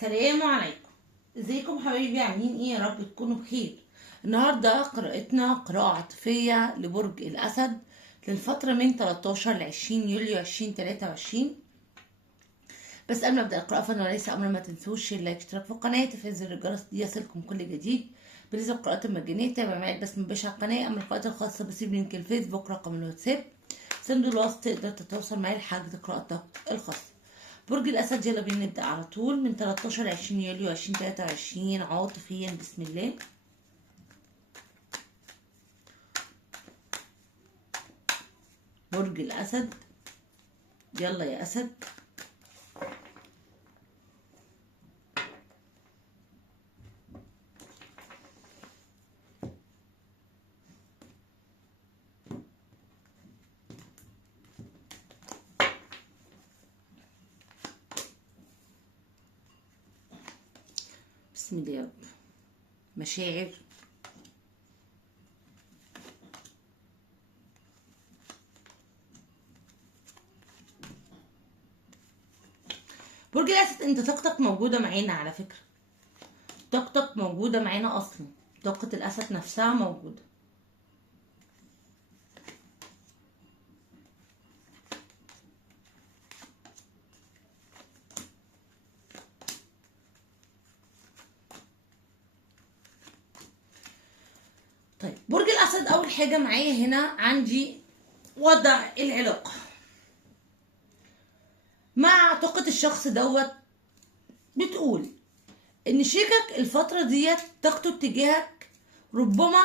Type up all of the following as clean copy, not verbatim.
سلام عليكم. ازيكم حبايبي؟ عاملين ايه؟ يا رب تكونوا بخير. النهارده قراءتنا قراءة عاطفية لبرج الأسد للفترة من 13 ل 20 يوليو 2023. بس قبل ما ابدا القراءة فانا وليس امرا ما تنسوش اللايك اشتراك في القناة تفعيل زر الجرس ليصلكم كل جديد. بالنسبة للقراءات المجانية تابع معايا بس مباشر على القناة. اما القراءات الخاصة بسيب لينك الفيسبوك رقم الواتساب صندوق الوصف تقدر تتواصل معايا لحجز قراءتك الخاصة. برج الأسد يلا بينا نبدأ على طول من 13 ل 20 يوليو 2023 عاطفيا. بسم الله. برج الأسد يلا يا أسد. بسم الله يا رب. مشاعر، برج الأسد انت طاقتك موجودة معانا على فكرة، طاقتك موجودة معانا أصلا، طاقة الأسد نفسها موجودة. طيب برج الأسد أول حاجة معايا هنا عندي وضع العلاقة مع طاقة الشخص دوت. بتقول ان شريكك الفترة ديت طاقته اتجاهك ربما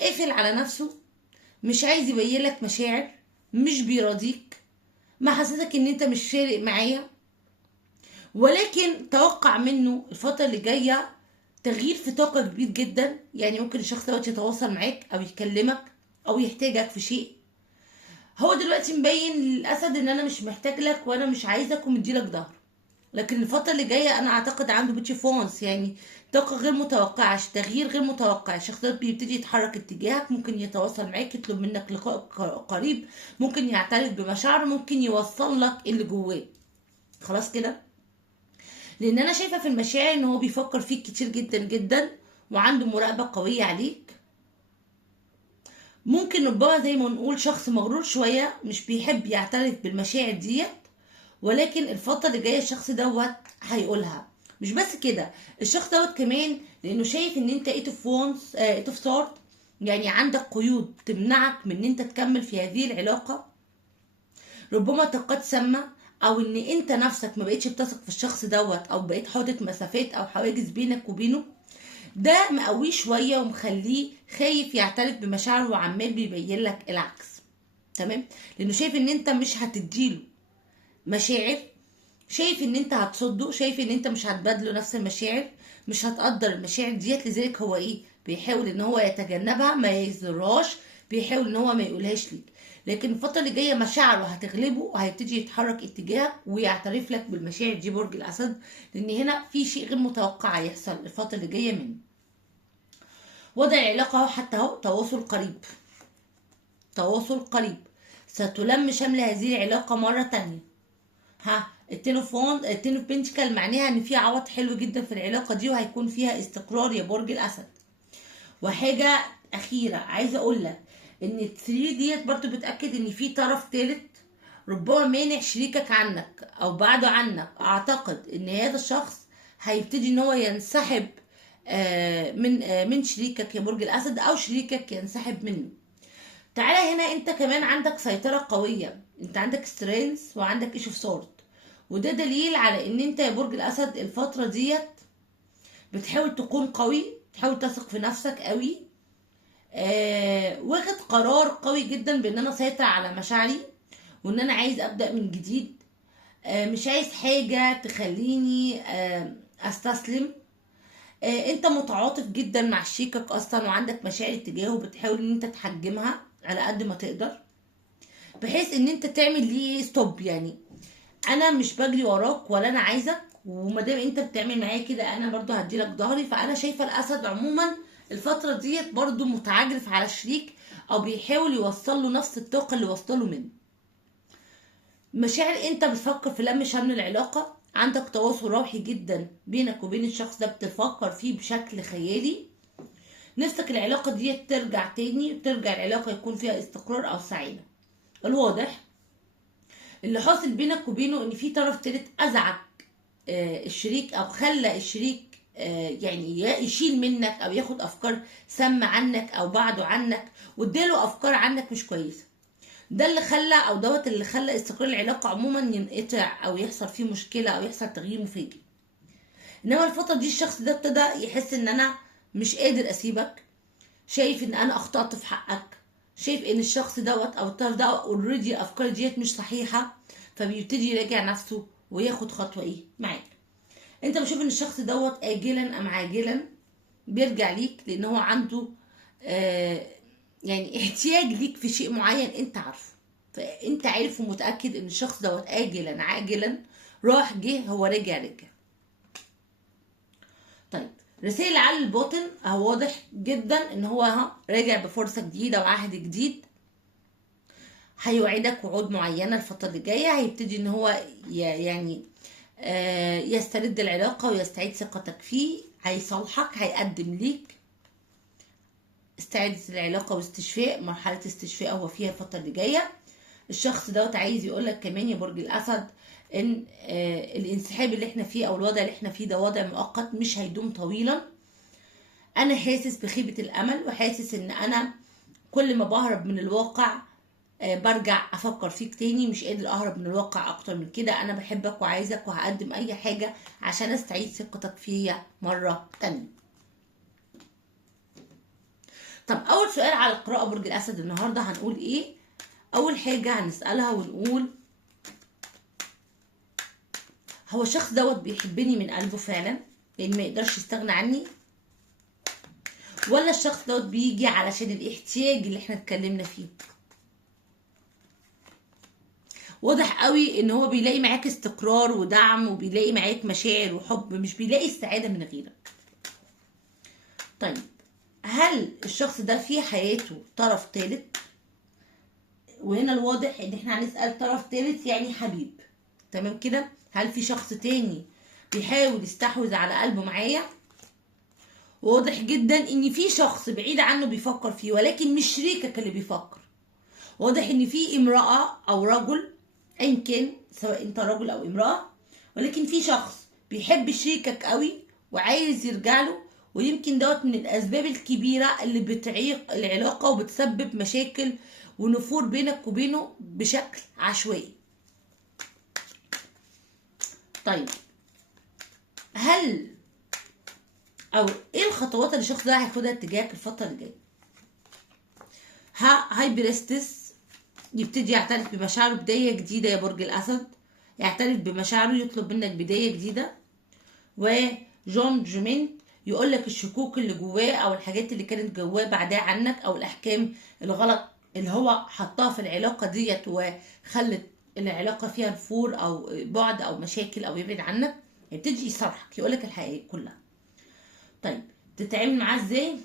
قافل على نفسه، مش عايز يبين لك مشاعر، مش بيراضيك، ما حسيتك ان انت مش فارق معايا، ولكن توقع منه الفترة اللي جاية تغيير في طاقة كبير جدا. يعني ممكن الشخص دوت يتواصل معاك او يكلمك او يحتاجك في شيء. هو دلوقتي مبين للأسد ان انا مش محتاج لك وانا مش عايزك ومديلك ظهر، لكن الفترة اللي جاية أنا أعتقد عنده بيتش فونس، يعني طاقة غير متوقعة، تغيير غير متوقع. الشخص ده بيبتدي يتحرك اتجاهك، ممكن يتواصل معاك، يطلب منك لقاء قريب، ممكن يعترف بمشاعره، ممكن يوصل لك اللي جواه. خلاص كده، لأن أنا شايفة في المشاعر إن هو بيفكر فيك كتير جدا جدا وعنده مراقبة قوية عليك. ممكن ربما زي ما نقول شخص مغرور شوية، مش بيحب يعترف بالمشاعر ديت، ولكن الفترة اللي جاية الشخص دوت هيقولها. مش بس كده، الشخص دوت كمان لانه شايف ان انت ايت اوف وانس ايت اوف سورد، يعني عندك قيود تمنعك من ان انت تكمل في هذه العلاقة. ربما طاقات سامة، او ان انت نفسك ما بقتش بتثق في الشخص دوت، او بقيت حاطط مسافات او حواجز بينك وبينه. ده مقويه شوية ومخليه خايف يعترف بمشاعره وعمال بيبين لك العكس. تمام، لانه شايف ان انت مش هتديله مشاعر، شايف ان انت هتصده، شايف ان انت مش هتبادله نفس المشاعر، مش هتقدر المشاعر ديت. لذلك هو ايه، بيحاول ان هو يتجنبها، ما يظهرهاش، بيحاول ان هو ما يقولهاش ليك. لكن الفترة اللي جاية مشاعره هتغلبه وهيبتدي يتحرك اتجاهك ويعترف لك بالمشاعر دي برج الأسد، لأن هنا في شيء غير متوقع يحصل الفترة اللي جاية منه. وضع العلاقة اهو، حتى اهو تواصل قريب، تواصل قريب، ستلم شمل هذه العلاقة مرة تانية. ها، التين اوف بنتكل معناها ان في عوض حلو جدا في العلاقه دي وهيكون فيها استقرار يا برج الاسد. وحاجه اخيره عايزه اقول لك ان الثري ديت برضو بتاكد ان في طرف ثالث ربما مانع شريكك عنك او بعده عنك. اعتقد ان هذا الشخص هيبتدي ان هو ينسحب من شريكك يا برج الاسد، او شريكك ينسحب منه. تعالى هنا، انت كمان عندك سيطرة قوية، انت عندك سترينث وعندك ايش اوف سورد، وده دليل على ان انت يا برج الاسد الفترة ديت بتحاول تكون قوي، تحاول تثق في نفسك قوي. واخد قرار قوي جدا بان انا اسيطر على مشاعري وان انا عايز ابدأ من جديد. مش عايز حاجة تخليني استسلم. انت متعاطف جدا مع شريكك اصلا وعندك مشاعر اتجاهه، بتحاول ان انت تحجمها على قد ما تقدر بحيث ان انت تعمل ليه ستوب. يعني انا مش بجري وراك ولا انا عايزك، وما دام انت بتعمل معايا كده انا برضو هديلك ظهري. فانا شايفه الاسد عموما الفتره ديت برضو متعجرف على الشريك، او بيحاول يوصل له نفس الطاقه اللي وصله منه. مشاعر انت بتفكر في لم شمل العلاقه، عندك تواصل روحي جدا بينك وبين الشخص ده، بتفكر فيه بشكل خيالي. نفسك العلاقة دي ترجع تاني، وترجع العلاقة يكون فيها استقرار أو سعادة. الواضح اللي حاصل بينك وبينه ان في طرف تالت ازعج الشريك، او خلى الشريك يعني يشيل منك او ياخد افكار سامة عنك او بعده عنك، واداله افكار عنك مش كويسة. ده اللي خلى، او دوت اللي خلى استقرار العلاقة عموما ينقطع، او يحصل فيه مشكلة، او يحصل تغيير مفاجئ. انما الفترة دي الشخص ده ابتدى يحس ان انا مش قادر اسيبك، شايف ان انا اخطأت في حقك، شايف ان الشخص دوت او الطرف ده اوريدي الافكار ديت مش صحيحة، فبيبتدي يراجع نفسه وياخد خطوة ايه معاك. انت بشوف ان الشخص دوت اجلا ام عاجلا بيرجع ليك، لان هو عنده آه يعني احتياج ليك في شيء معين انت عارفه. فانت عارف ومتأكد ان الشخص دوت اجلا عاجلا راح جه هو رجع. طيب رسائل على الباطن اهو واضح جدا ان هو راجع بفرصة جديدة وعهد جديد، هيوعدك وعود معينة الفترة اللي جاية، هيبتدي ان هو يعني يسترد العلاقة ويستعيد ثقتك فيه، هيصالحك، هيقدم ليك استعادة العلاقة واستشفاء، مرحلة استشفاء هو فيها الفترة اللي جاية. الشخص دوت عايز يقولك كمان يا برج الأسد ان الانسحاب اللي احنا فيه او الوضع اللي احنا فيه ده وضع مؤقت مش هيدوم طويلا. انا حاسس بخيبة الامل، وحاسس ان انا كل ما بهرب من الواقع برجع افكر فيك تاني، مش قادر اهرب من الواقع اكتر من كده. انا بحبك وعايزك وهقدم اي حاجة عشان استعيد ثقتك فيا مرة تانية. طب اول سؤال على القراءة برج الاسد النهاردة هنقول ايه؟ اول حاجة هنسألها ونقول هو الشخص دوت بيحبني من قلبه فعلا لان ما يقدرش يستغنى عني، ولا الشخص دوت بيجي علشان الاحتياج اللي احنا اتكلمنا فيه؟ واضح قوي ان هو بيلاقي معاك استقرار ودعم، وبيلاقي معاك مشاعر وحب، مش بيلاقي السعادة من غيرك. طيب هل الشخص ده في حياته طرف ثالث؟ وهنا الواضح ان احنا هنسأل طرف ثالث يعني حبيب، تمام كده؟ هل في شخص تاني بيحاول يستحوذ على قلبه معايا؟ واضح جدا ان في شخص بعيد عنه بيفكر فيه، ولكن مش شريكك اللي بيفكر. واضح ان في امرأة او رجل، ايا كان سواء انت رجل او امرأة، ولكن في شخص بيحب شريكك قوي وعايز يرجع له، ويمكن دوت من الاسباب الكبيرة اللي بتعيق العلاقة وبتسبب مشاكل ونفور بينك وبينه بشكل عشوائي. طيب هل او ايه الخطوات اللي الشخص ده هياخدها تجاهك الفترة اللي جاية؟ هاي بريستس يبتدي يعترف بمشاعره، بداية جديدة يا برج الأسد، يعترف بمشاعره، يطلب منك بداية جديدة. وجون جومنت يقول لك الشكوك اللي جواه او الحاجات اللي كانت جواه بعدها عنك، او الاحكام الغلط اللي هو حطها في العلاقة ديت وخلت العلاقة فيها نفور او بعد او مشاكل او يبعد عنك، يبتدي يصرحك يقول لك الحقيقة كلها. طيب تتعامل معاه ازاي؟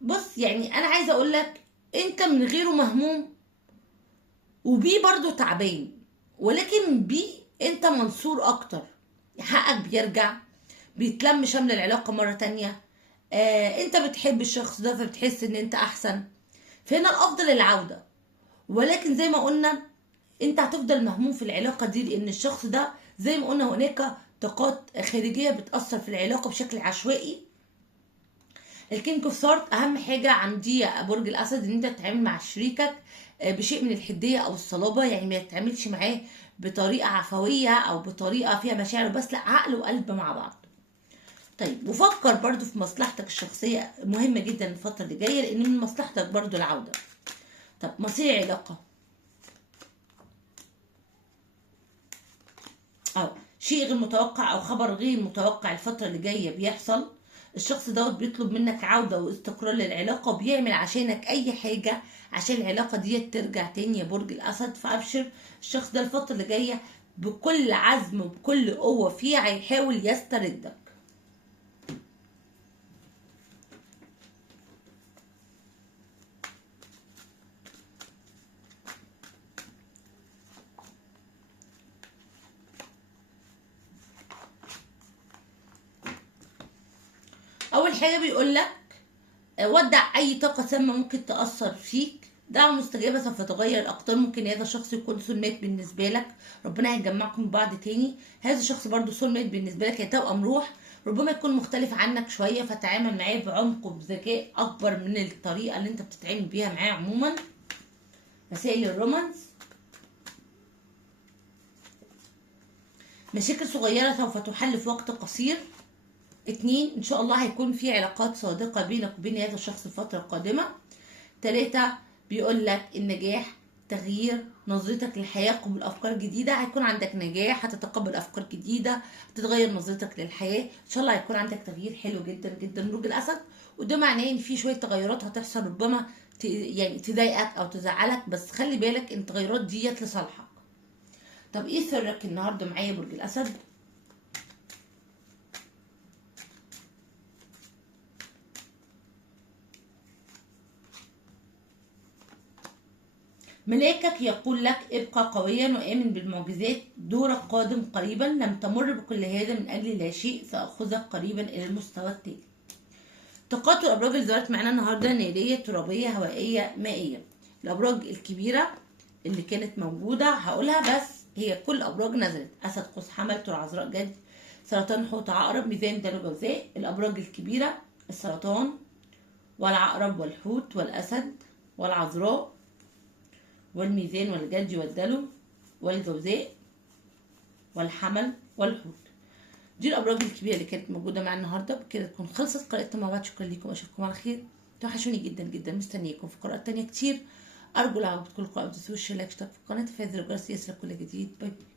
بص يعني انا عايزه اقول لك انت من غيره مهموم، وبيه برضو تعبان، ولكن بيه انت منصور اكتر، حقك بيرجع، بيتلم شمل العلاقة مرة تانية. انت بتحب الشخص ده فبتحس ان انت احسن، فهنا الافضل العودة. ولكن زي ما قلنا انت هتفضل مهموم في العلاقة دي، لان الشخص ده زي ما قلنا هناك طاقات خارجية بتأثر في العلاقة بشكل عشوائي. الكينج اوف سورد اهم حاجه عندي يا برج الاسد ان انت تتعامل مع شريكك بشيء من الحديه او الصلابه، يعني ما تتعاملش معاه بطريقه عفويه او بطريقه فيها مشاعر بس، لا، عقل وقلب مع بعض. طيب وفكر برضو في مصلحتك الشخصيه، مهمه جدا الفتره اللي جايه لان من مصلحتك برضو العوده. طب مصير علاقه او شيء غير متوقع او خبر غير متوقع الفتره اللي جايه بيحصل، الشخص دوت بيطلب منك عوده واستقرار للعلاقه، وبيعمل عشانك اي حاجه عشان العلاقه ديت ترجع تاني يا برج الاسد. فابشر، الشخص ده الفتره اللي جايه بكل عزم وبكل قوه فيه هيحاول يستردك. اول حاجه بيقول لك ودع اي طاقه سامه ممكن تاثر فيك. دعوة مستجابة سوف تغير الأقدار. ممكن هذا الشخص يكون سول ميت بالنسبة لك، ربنا هيجمعكم ببعض تاني. هذا الشخص برضو سول ميت بالنسبة لك، يا توأم روح، ربما يكون مختلف عنك شوية، فتعامل معاه بعمق وبذكاء أكبر من الطريقة اللي أنت بتتعامل بيها معاه عموما. مسائل الرومانس، مشاكل صغيرة سوف تحل في وقت قصير. 2 إن شاء الله هيكون في علاقات صادقة بينك وبين هذا الشخص الفترة القادمة. 3 بيقول لك النجاح، تغيير نظرتك للحياة، قبول أفكار جديدة. هيكون عندك نجاح، هتتقبل أفكار جديدة، هتتغير نظرتك للحياة. إن شاء الله هيكون عندك تغيير حلو جدا جدا برج الأسد. وده معناه إن في شوية تغيرات هتحصل، ربما يعني تضايقك أو تزعلك، بس خلي بالك إن التغيرات ديت لصالحك. طب إيه سرك النهاردة معايا برج الأسد؟ ملاكك يقول لك ابقى قويا وآمن بالمعجزات، دورك قادم قريبا، لم تمر بكل هذا من أجل لا شيء، سأخذك قريبا إلى المستوى التالي. طاقات الأبراج اللي ظهرت معانا النهارده نارية، ترابية، هوائية، مائية. الأبراج الكبيرة اللي كانت موجودة هقولها، بس هي كل أبراج نزلت: أسد، قوس، حمل، طور، عذراء، جدي، سرطان، حوت، عقرب، ميزان، دلو، جوزاء. الأبراج الكبيرة السرطان والعقرب والحوت والأسد والعذراء والميزان والجدي والدلو والجوزاء والحمل والحوت. دي الابراج الكبيره اللي كانت موجوده معانا النهارده. بكده تكون خلصت قراءتنا مع بعض. شكرا لكم واشوفكم على خير. توحشوني جدا جدا، مستنياكم في قراءات تانية كتير. ارجو لو عجبتكم القراءه ما تنسوش اللايك، اشتراك في القناه، تفعيل زر الجرس ليصلك كل جديد. باي باي.